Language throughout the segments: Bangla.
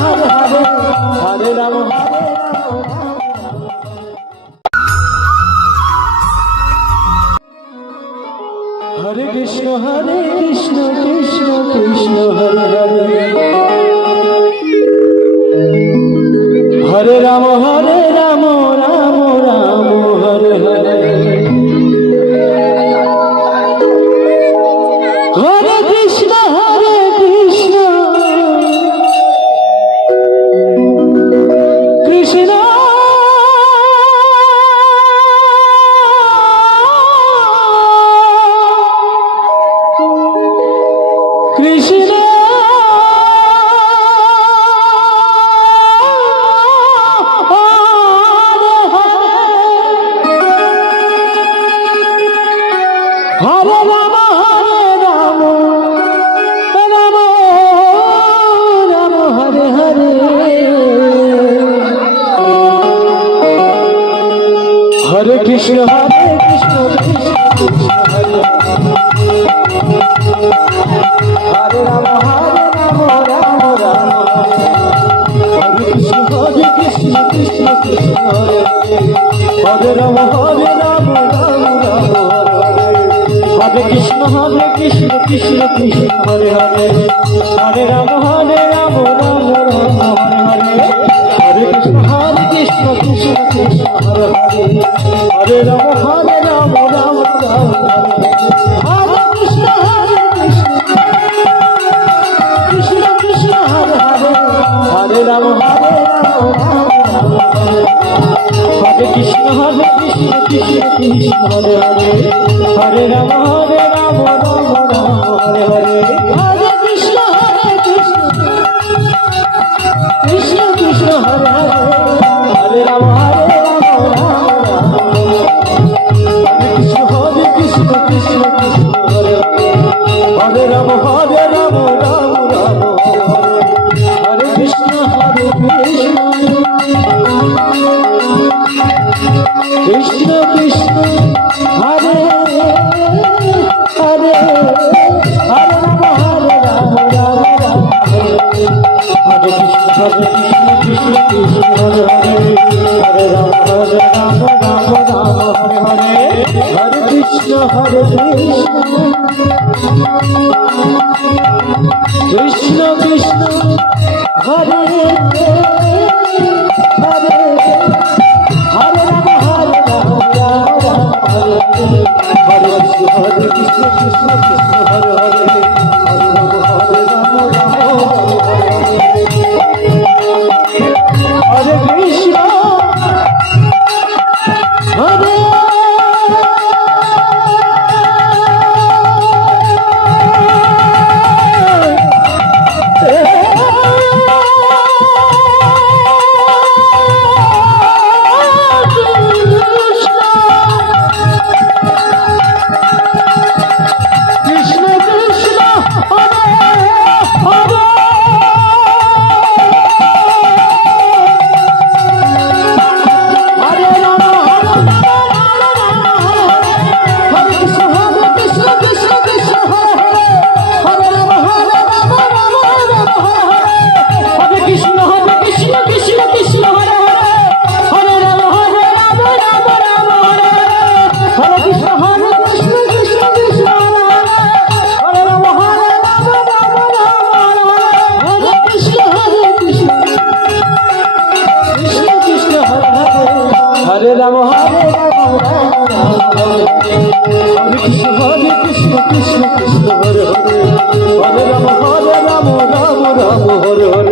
হরে হরে হরে রাম হরে হরে কৃষ্ণ কৃষ্ণ কৃষ্ণ হরে হরে হরে রাম রাম রাম হরে হরে হরে কৃষ্ণ কৃষ্ণ কৃষ্ণ হরে রাম রাম রাম হরে হরে হরে কৃষ্ণ কৃষ্ণ কৃষ্ণ হরে হরে রাম রাম রাম হরে কৃষ্ণ কৃষ্ণ কৃষ্ণ হরে হরে রাম রাম রাম হরে কৃষ্ণ কৃষ্ণ কৃষ্ণ হরে হরে হরে রাম রাম রাম হরে হরে হরে কৃষ্ণ কৃষ্ণ কৃষ্ণ হরে হরে হরে রাম রাম রাম হরে কৃষ্ণ কৃষ্ণ কৃষ্ণ হরে হরে হরে রাম হরে কৃষ্ণ কৃষ্ণ কৃষ্ণ হরে হরে হরে রাম রাম হরে হরে হরে কৃষ্ণ কৃষ্ণ কৃষ্ণ হরে হরে হরে রাম হরে কৃষ্ণ কৃষ্ণ কৃষ্ণ হরে হরে রাম রাম হরে কৃষ্ণ কৃষ্ণ কৃষ্ণ হরে হরে হরে রাম রাম হরে কৃষ্ণ কৃষ্ণ কৃষ্ণ হরে হরে হরে রাম রাম হরে হরে হরে কৃষ্ণ কৃষ্ণ কৃষ্ণ হরে হরে হরে রাম হরে কৃষ্ণ কৃষ্ণ কৃষ্ণ হরে হরে হরে রাম হরে কৃষ্ণ হরে হরে রাম হরে কৃষ্ণ কৃষ্ণ কৃষ্ণ হরে হরে হরে রাম রাম হরে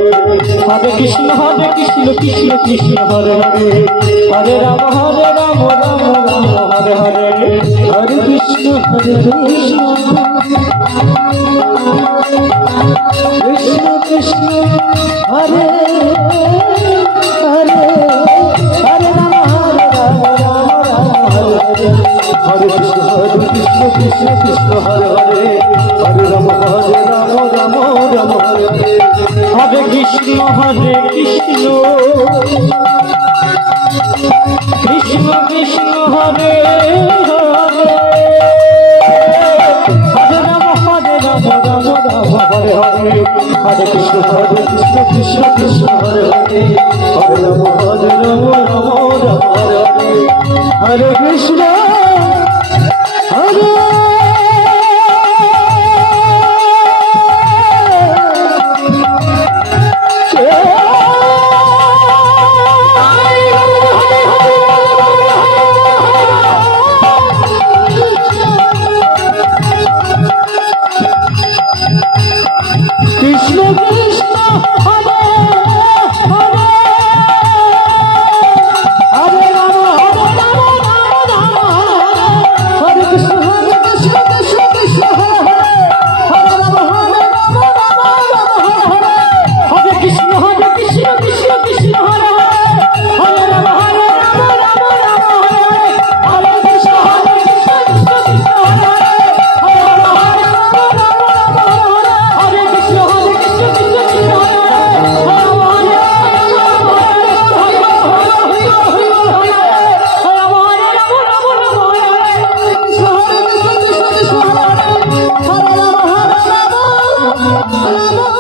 হরে হরে কৃষ্ণ কৃষ্ণ কৃষ্ণ হরে হরে হরে রাম রাম হরে হরে হরে কৃষ্ণ কৃষ্ণ কৃষ্ণ হরে হরে হরে রাম হরে কৃষ্ণ কৃষ্ণ কৃষ্ণ হরে হরে হরে রাম রাম হরে হরে হরে কৃষ্ণ কৃষ্ণ কৃষ্ণ হরে হরে হরে রাম রাম হরে হরে হরে হরে কৃষ্ণ কৃষ্ণ কৃষ্ণ হরে হরে হরে রাম রাম রাম হরে হরে হরে কৃষ্ণ হরে কৃষ্ণ কৃষ্ণ হরে হরে হরে রাম হরে কৃষ্ণ কৃষ্ণ কৃষ্ণ হরে হরে হরে রাম হরে কৃষ্ণ কৃষ্ণ কৃষ্ণ হরে হরে রাম হরে হরে কৃষ্ণ কৃষ্ণ কৃষ্ণ হরে হরে